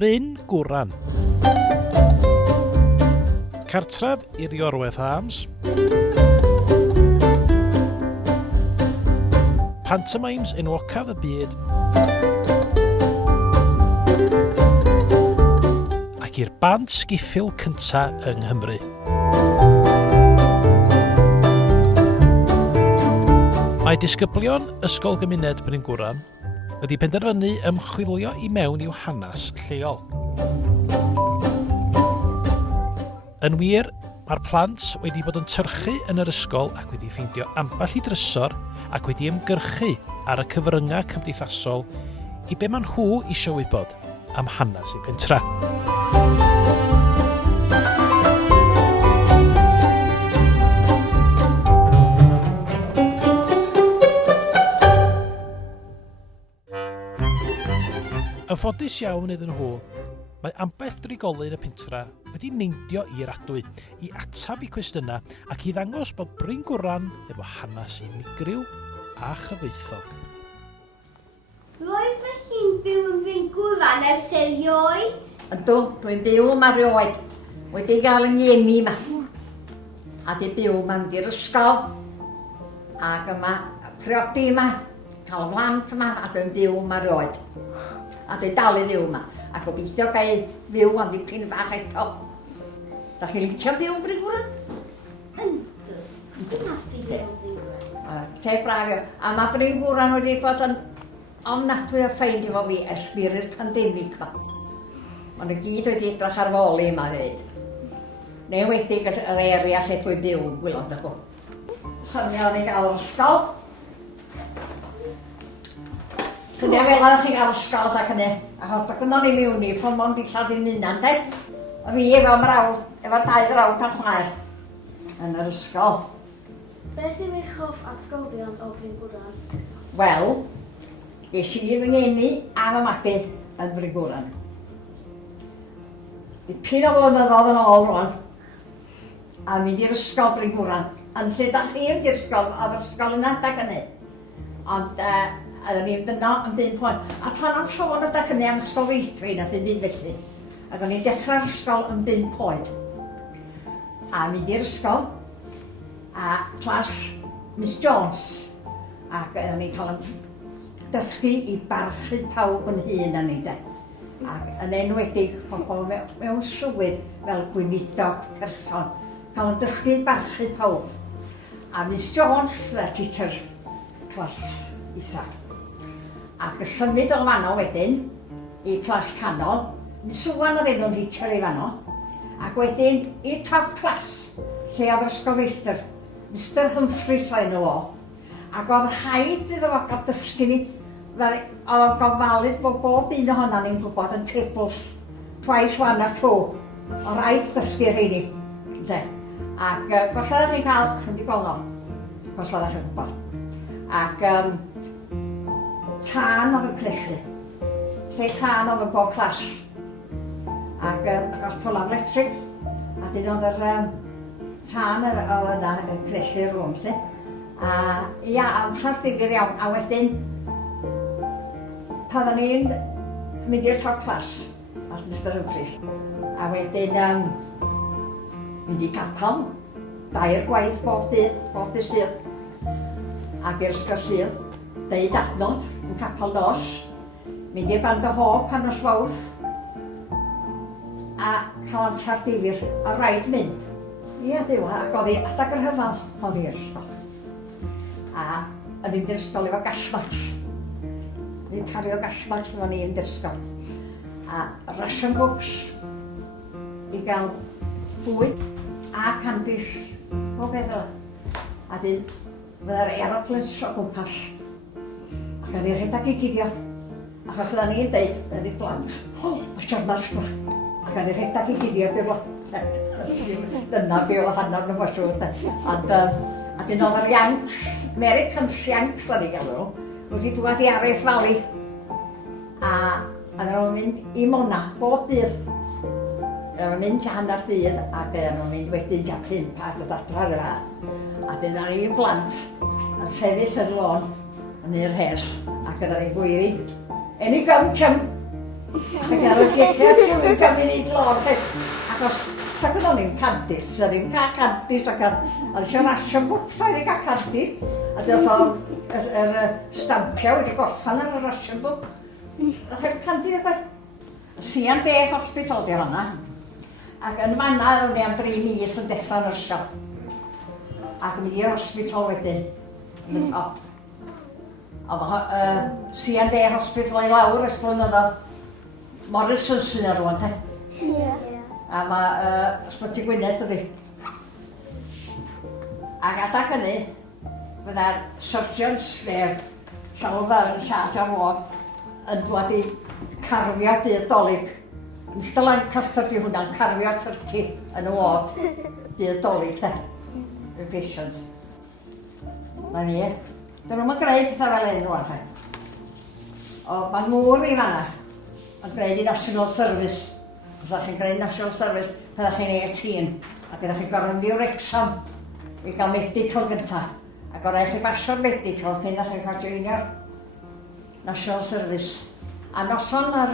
Bryngwran. Cartref i'r Iorwerth Arms. Pantomimes enwocaf y byd. Ac i'r band sgiffil cyntaf yng Nghymru. Mae disgyblion Ysgol Gymuned Bryngwran wedi penderfynu ymchwilio i mewn i'w hanes lleol. Yn wir, mae'r plant wedi bod yn tyrchu yn yr ysgol ac wedi ffeindio ambell i drysor ac wedi ymgyrchu ar y cyfryngau cymdeithasol i be maen nhw eisiau wybod am hanes eu pentra. Yn ffodus iawn iddyn nhw, mae ambell drigolyn y pentra wedi neindio i'r adwy i atab i cwestiynau ac i ddangos bod Bryngwran efo hanes unigryw a chyfoethog. Roedd fy hun byw yn Bryngwran ers erioed? Ydw, dwi'n byw yma erioed. Wedi gael yng ngeni yma. A di byw yma mynd i'r ysgol. Ac yma priodi yma, cael y plant yma, a dwi'n byw yma erioed. A dwi'n dal i fyw yma. A gobeithio gael fyw am dipyn bach eto. Da chi'n licio byw yn Bryngwran? Yndw. Dwi'n hoffi byw yn Bryngwran. Te braf yw. A mae Bryngwran wedi bod yn ofnadwy o ffeind efo fi esbir i'r pandemig yma. Ond y gyd wedi edrych ar foli yma fyd. Neu wedi yr area lle dwi'n byw yn gwylod nhw. Chynio ni gael yr ysgol. Chynio fel ydych chi gael ysgol da hynny. Achos da gynnon ni miwn i, ffôn mo'n dillad i'n unan, de? A fi efo mrawd, efo 2 frawd a chwaer yn yr ysgol. Beth yw'n eich hoff atgofion o Bryngwran? Wel, ges i fy ngeni a fy magu yn Bryngwran. Dipyn o flynyddoedd yn ôl rwan, a mynd i'r ysgol Bryngwran. Yn lle da chi yn i'r ysgol, oedd yr ysgol yn adag hynny. Ond oedden ni'n dyno yn 5 poen. A tan o'n sôn adag hynny am ysgol feithrin a dim byd felly. Ac o'n i'n dechrau'r ysgol yn 5 poen. A mynd i'r ysgol, a clas Miss Jones. Ac oedden ni'n cael dysgu i barchu pawb yn hun â ni, de. Ac yn enwedig pobl mewn swydd fel gweinidog person. Cael yn dysgu i barchu pawb. A Miss Jones, the teacher clas isa. Ac y symud o fanno wedyn i clas canol. Miss Iwan oedd enw'n teacher i fanno. Ac wedyn i top class, lle oedd yr ysgol feistr. Mr Humphreys oedd enw o. Ac oedd rhaid iddo fo gael dysgu ni. Oedd o'n gofalus bod bob un ohono ni'n gwybod yn tables twice 1 or 2. O rhaid dysgu rheini. Ac gos oeddech chi'n cael, chydig golon. Gos oeddech chi'n gwybod. Ac tân oedd yn cnesu. Lle tân oedd yn bob clas. Ac achos tolam electric, a dyn oedd yr tân oedd yna yn cnesu'r rwm, lle. A ia, amser difyr iawn, a wedyn pan o'n i'n mynd i'r top class at Mr Humphreys. A wedyn mynd i capel, 2 gwaith bob dydd Sul. Ac i'r ysgol Sul, deud adnod yn capel nos, mynd i'r band o hob pan os fawrth, a cael amser difyr, a rhaid mynd. Ia, diw, ac oedd hi adag yr hyfal, oedd hi'r ysgol. A yn mynd i'r ysgol efo gasmags. Ni'n cario gasmags efo ni yn ysgol. A ration books, i gael bwyd a candies, o beth fel. A dyn, fydda'r aeroplanes o gwmpas. Ac yn ei rhedag i gidiod. Achos oedden ni'n deud, yn ei blant, mae John sgwr. Ac yn ei rhedag i gidiod efo. Dyna fi o hanner nhw fo siŵr. A dyn oedd yr Yanks, Americans Yanks o'n ei gael nhw, wedi dŵad i Areth Valley. A oedden nhw'n mynd i Mona, bob dydd. Oedden nhw'n mynd hanner dydd ac oedden nhw'n mynd wedyn tua 5 a dod adra ar y fath. A dyna ni'n blant yn sefyll yn lôn yn i'r hes ac oedden ni'n gweiri. Any gum chum? Ac ar y dechau trwy gael munud lor. Achos, ta gyda ni'n candis, fe ni'n cael candis ac ar eisiau rasio bwcfa i gael candis. A dyna yr stampiau wedi gorffan ar y rasio bwc. A chi'n candis eich beth? Sian de hospital di honna. Ac yn fanna oedd ni am 3 mis yn dechrau yn yr siop. Ac yn mynd i'r hospital wedyn, yn y top. A mae Sian de hospital i lawr ys blynyddoedd. Morrison sy'n ar rwan, te? Ie. A mae ysbyty Gwynedd ydi. Ac adag hynny, fydda'r surgeons neu'r salfa yn siarge ar wod yn dod i carfio dydd dolyg. Mr Lancaster di hwnna'n carfio turkey yn y wod dydd dolyg, te? Y patients. Na ni, dyn nhw'n gwneud pethau fel un rwan, he. O, mae mŵr i fanna yn gwneud i National Service. Os ydych chi'n gwneud National Service, pan ydych chi'n 18, ac ydych chi'n gorfod mynd i'r exam i gael medical gyntaf. Ac o'r eich chi basio'r medical, chi'n ydych chi'n cael joinio'r National Service. A noson ar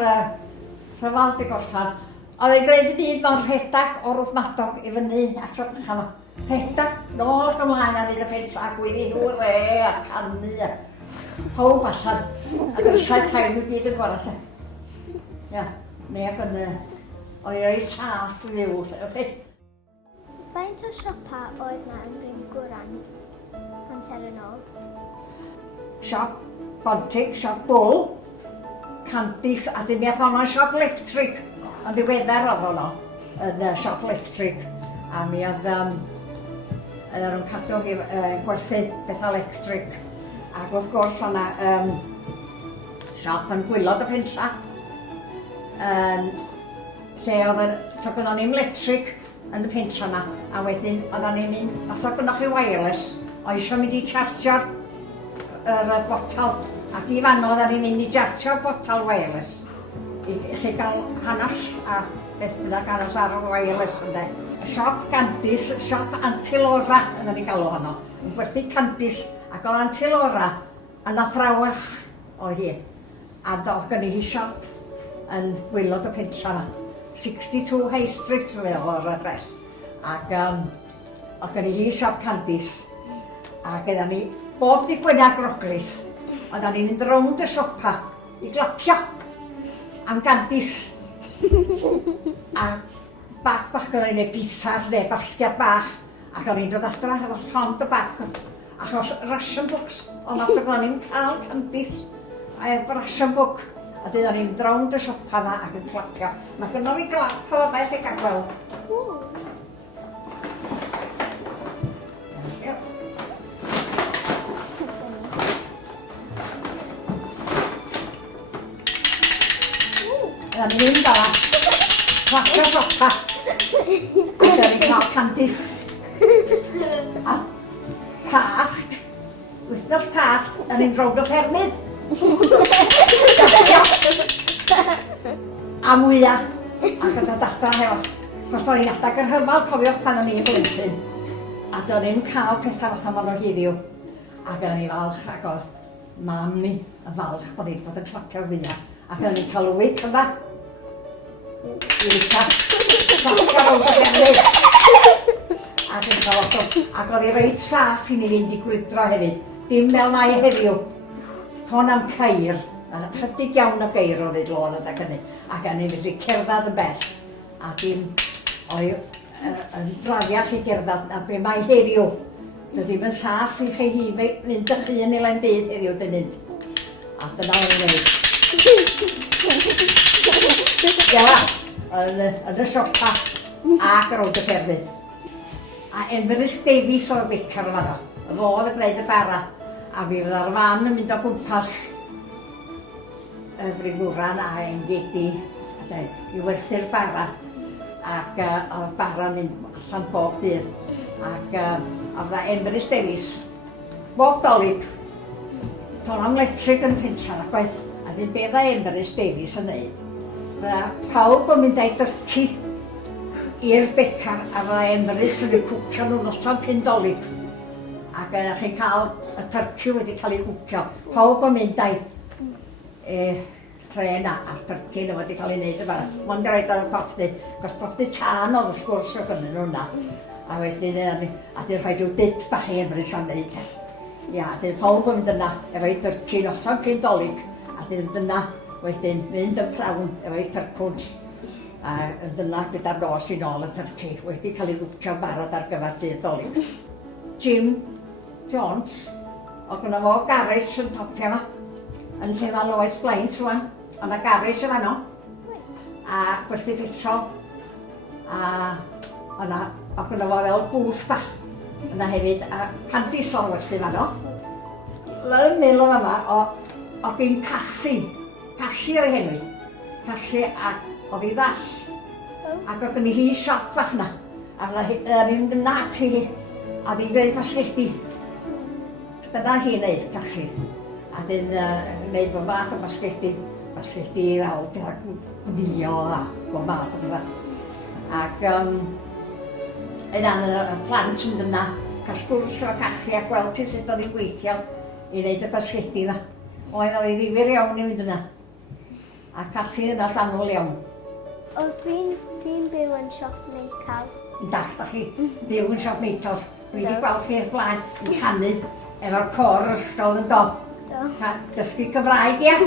rhyfal di gorffan, oedd ei gwneud i byd mewn rhedag o'r wthmadog i fyny at o'r bycha yma. Rhedag, nôl ac ymlaen a ddyd y peth a gwyni hwre a canu a pob allan. A drysau taim i gyd yn gwarad. Ia, neb yn... Oedd ei rei saff i fyw, ewch chi? Faint o siopa oedd na yn Bryngwran amser yn ôl? Siop Bontig, siop Bull, Candice, a dim iaith honno'n siop electric. Ond ddiweddar oedd honno yn siop electric. A mi oedd nhw'n cadw hi gwerthu beth electric. Ac wrth gwrs honna siop yn gwylod y pentra. Lle oedd o'n i'n electric yn y pentra yma, a wedyn oedd ni'n mynd, os oedd gynnwch chi wireless, o eisiau mynd i chargio'r botal, ac i fanno oedd ni'n mynd i chargio'r botal wireless. I chi gael hanes a beth bynnag hanes ar y wireless ynde. Y siop Gandis, siop Antilora yn ni'n galw honno. Yn gwerthu Candis, ac oedd Antilora yn athrawes o hi. A oedd gen i hi siop yn gwylod y pentra yma. 62 High Street fel o'r adres. Ac oedd gen i hi siop Candis. Ac edda ni bob di Gwyna Groglith. Oedda ni'n mynd rownd y siopa i glapio am Candis. A bag bach gyda ni'n neud bisar neu basgiad bach. Ac oedd ni'n dod adra efo ffond y bag. Achos ration books, ond at oedd ni'n cael Candis. A efo ration book. A dydda ni'n rownd y siopa yma ac yn clapio. Mae gynno fi glap o beth i gael gweld. Dydda ni'n mynd o clapio siopa. A dydda ni'n cael Candis. A Pasg, wythnos Pasg, a ni'n rownd o ffermydd. A mwyaf, ac yn dod adra hefo. Cos do'n i'n adag yr hyfal, cofiwch pan o'n i'n blentyn. A do'n i'n cael pethau fatha mor o hiddiw. Ac o'n i'n falch, ac o mam ni yn falch bod ni'n bod yn clapio'r wyna. Ac o'n i'n cael wyt yma. I lica, clapio rownd o gefnyd. Ac yn cael oto. Ac o'n i'n reit saff i ni fynd i gwydro hefyd. Dim fel mae heddiw. Ton am ceir. Chydig iawn o geir o ddweud lôn adag hynny. Ac o'n i'n medru cerdded yn bell. A dim yn drafiach i gerdded a be mae heddiw. Dydy yn saff i chi hi fynd ych hun i le'n byd heddiw dyn mynd. A dyna o'n i'n neud. Yn y siopa ac ar ôl y ffermydd. A Emrys Davies o'r Wicar fanno. Fo oedd yn gwneud y bara. A mi fydd ar fan yn mynd o gwmpas y Bryngwran a ein gedi i werthu'r bara. Ac o'r bara yn mynd allan bob dydd. Ac oedd Emrys Davies, bob dolyg, ton am electric yn pentra ac oedd. A ddim beth a Emrys Davies yn neud. Fydda pawb yn mynd a'i dyrci i'r becar a fydda Emrys yn ei cwcio nhw noson cyn dolyg. Ac chi'n cael y turkey wedi cael ei gwcio. Pawb yn mynd a'i tren a'r turci nhw wedi cael ei wneud y bara. Mae'n dweud ar y popdi, cos popdi tan o'r sgwrsio gynnyn nhw hwnna. A wedyn, a di'n rhaid i'w dyd bach i ymryd am wneud. Ia, a di'n pawb yn mynd yna efo'i turci noson cyn dolyg. A di'n mynd yna, wedyn mynd yn prawn efo'i turcwns. A dyna gyda'r nos i nôl y turci, wedi cael ei lwcio barod ar gyfer dydd dolyg. Jim Jones, o gyda fo garage yn topio yma, yn lle fel Lois Blains rwan, ond y garage yma no, a gwerthu petrol, a gyda fo fel bwth bach, yna hefyd, a pan diesel gwerthu yma no. Ly'r mil o yma, o gyn Cassi ar ei henwi, Cassi a o fi ddall, ac o gynnu hi siop bach na, a fydda hi'n mynd yna ati hi, a fi'n gwneud basgedi. Dyna hi'n neud, Cassi. A dyn wneud fy math o basgedi i rawd, gyda gwnio a fy math o bethau. Ac yna y plant yn dyna, cael sgwrs o Cassi a gweld ti sut oedd hi'n gweithio i wneud y basgedi yna. Oedd hi ddifur iawn i fynd yna. A Cassi yna llanol iawn. O, dwi'n byw yn siop Meicaf. Yn dach, da chi, byw yn siop Meicaf. Dwi wedi gweld chi o'r blaen yn canu efo'r cor ysgol yn do. Dysgu Gymraeg, ia?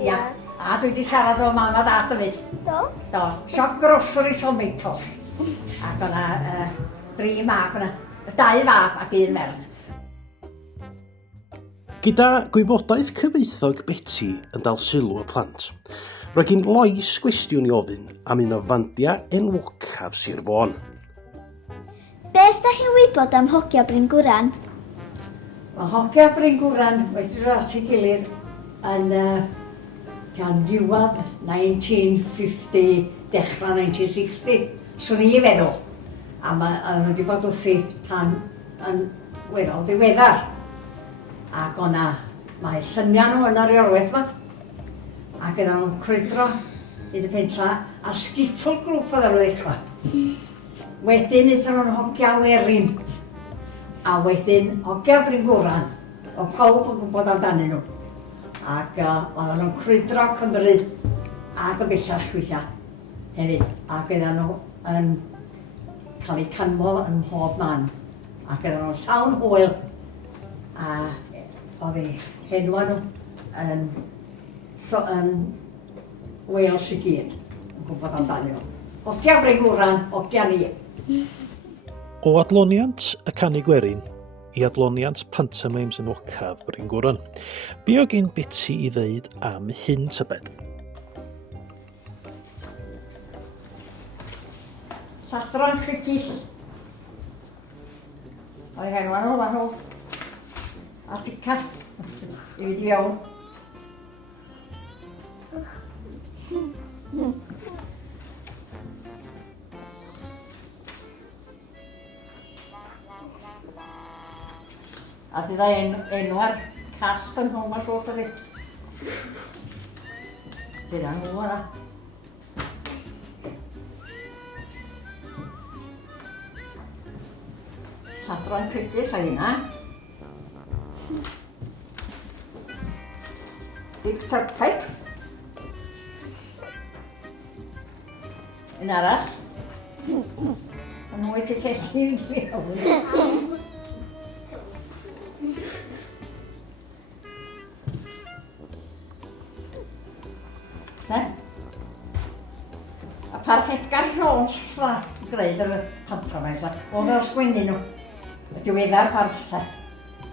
Ia. A dwi wedi siarad o mam a dad y fyd. Do? Do. Siop groceries o Meicaf. Ac o'na 3 mab yna. 2 fab ac 1 merch. Gyda gwybodaeth cyfoethog Betty yn dal sylw y plant, roedd gen Lois gwestiwn i ofyn am un o fandia enwocaf Sir Fôn. Beth da chi'n wybod am hogia Bryngwran? Mae hogia Bryngwran wedi dod at ei gilydd yn diwedd 1950, dechrau 1960. Swn i feddwl. A mae wedi bod wrthi tan yn weddol ddiweddar. Ac o'na, mae lluniau nhw yn yr iorwedd yma. Ac yna nhw'n crwydro i dy pentra a skiffle grŵp oedd ar ddechrau. Wedyn eithon nhw'n hogia Werin. A wedyn hogia Bryngwran. O pawb yn gwybod amdanyn nhw. Ac oedden nhw'n crwydro Cymru ac y bellach weithiau hefyd. Ac yna nhw yn cael eu canmol yn mhob man. Ac yna nhw'n llawn hwyl. A oedd ei henwa nhw yn Wales i gyd, yn gwybod amdano nhw. Hogia Bryngwran, hogia ni. O adloniant y canu gwerin i adloniant pantomimes enwocaf Bryngwran, be o gen Betty i ddeud am hyn tybed? Lladron Crygis. Oedd henwa nhw fan nhw. A tica, i wedi iawn. A dydda enwar cast yn hwn, mae'n siŵr dydi. Dydda nhw yna. Lladron Crygis a hynna. Big Turkey. Un arall. Yn mwy ti cedi wedi iawn. A parch Edgar Jones fa, gwneud yr pantomimes a. Oedd o'r sgwennu nhw. Y diweddar parch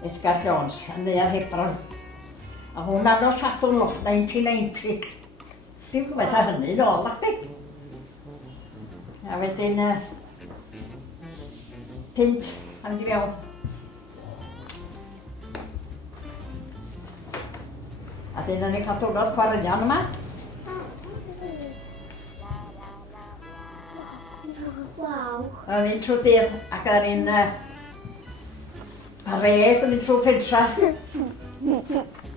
Edgar Jones, yn neuadd Hebron. A hwnna o Sadwrn 1990. Dwi'n gwybod a hynny nôl, ac di. A wedyn pint am di fewn. A dyn ni cael diwrnod chwaraeon yma. Waw. A mynd trwy dydd ac yn ni'n parhau yn mynd trwy pentra.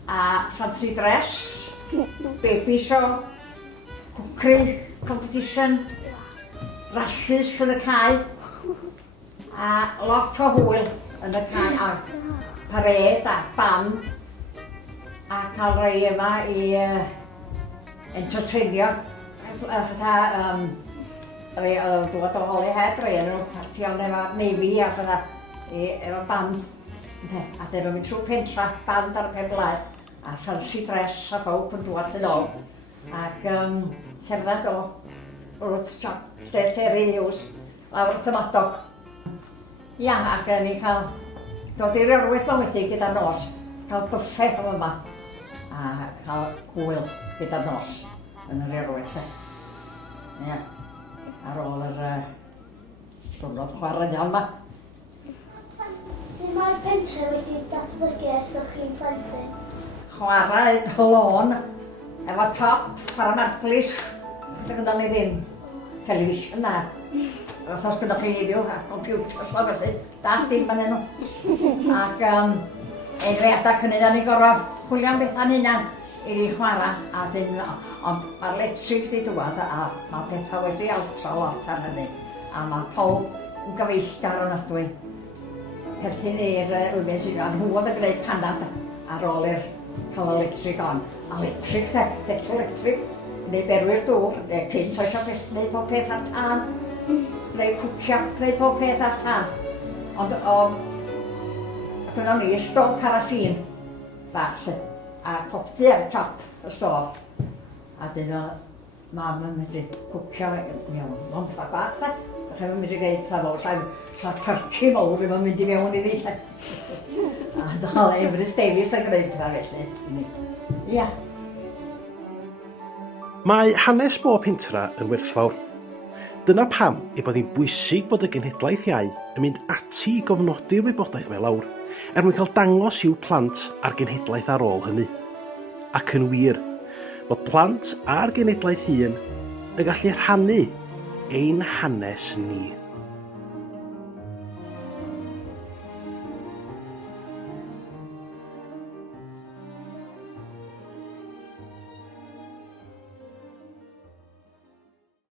A fancy dress, baby show, cwcri, competition, rallis yn y cae, a lot o hwyl yn y cae, a pared a band, a cael rhai yma i entertainio. Dod o Holyhead, rei nhw partion efo Navy a bydda efo band. A dyn nhw'n mynd trwy pentra, band ar y pen blaen, a fancy dress a bawb yn dŵad yn ôl. Ac cerdded o wrth Terry Hughes, lawr y tymadog. Ia, ac ni cael dod i'r Arwyth o wedi gyda nos, cael byffe o yma, a cael hwyl gyda nos yn yr Arwyth. Ia, ar ôl yr diwrnod chwaraeon yma. Sut mae'r pentre wedi datblygu ers o'ch chi'n plentyn? Chwarae lôn, efo top, chwarae marplis. Fysa gyda ni ddim television na. Fath os gyda chi iddiw, a computers o felly. Da dim yn enw. Ac enweadau cynnydd ni gorfod chwilio am bethau'n hynna i ni chwarae. Ond mae'r electric di dŵad a mae pethau wedi altro lot ar hynny. A mae pawb yn gyfeillgar o'n adwy. Perthyn i'r Ynys Môn, a nhw oedd yn gwneud panad ar ôl i'r cael electric on. Electric de, electric, neu berwyr dŵr, neu cynt oesio gwneud pob peth ar tân, neu cwcio, gwneud pob peth ar tân. Ond gwnawn ni stof paraffin bach, a coffi ar y top y stof. A dyn nhw, mam yn medru cwcio mewn monfa bach de. Ac yn mynd i gwneud sa turkey mawr yn mynd i mewn i fi. A dal Everest Davies yn gwneud hynny felly. Ia. Mae hanes bob pentra yn werthfawr. Dyna pam ei bod hi'n bwysig bod y genhedlaeth iau yn mynd ati i gofnodi'r wybodaeth mae lawr mwyn cael dangos i'w plant a'r genhedlaeth ar ôl hynny. Ac yn wir, bod plant a'r genhedlaeth hun yn gallu rhannu ein hanes ni.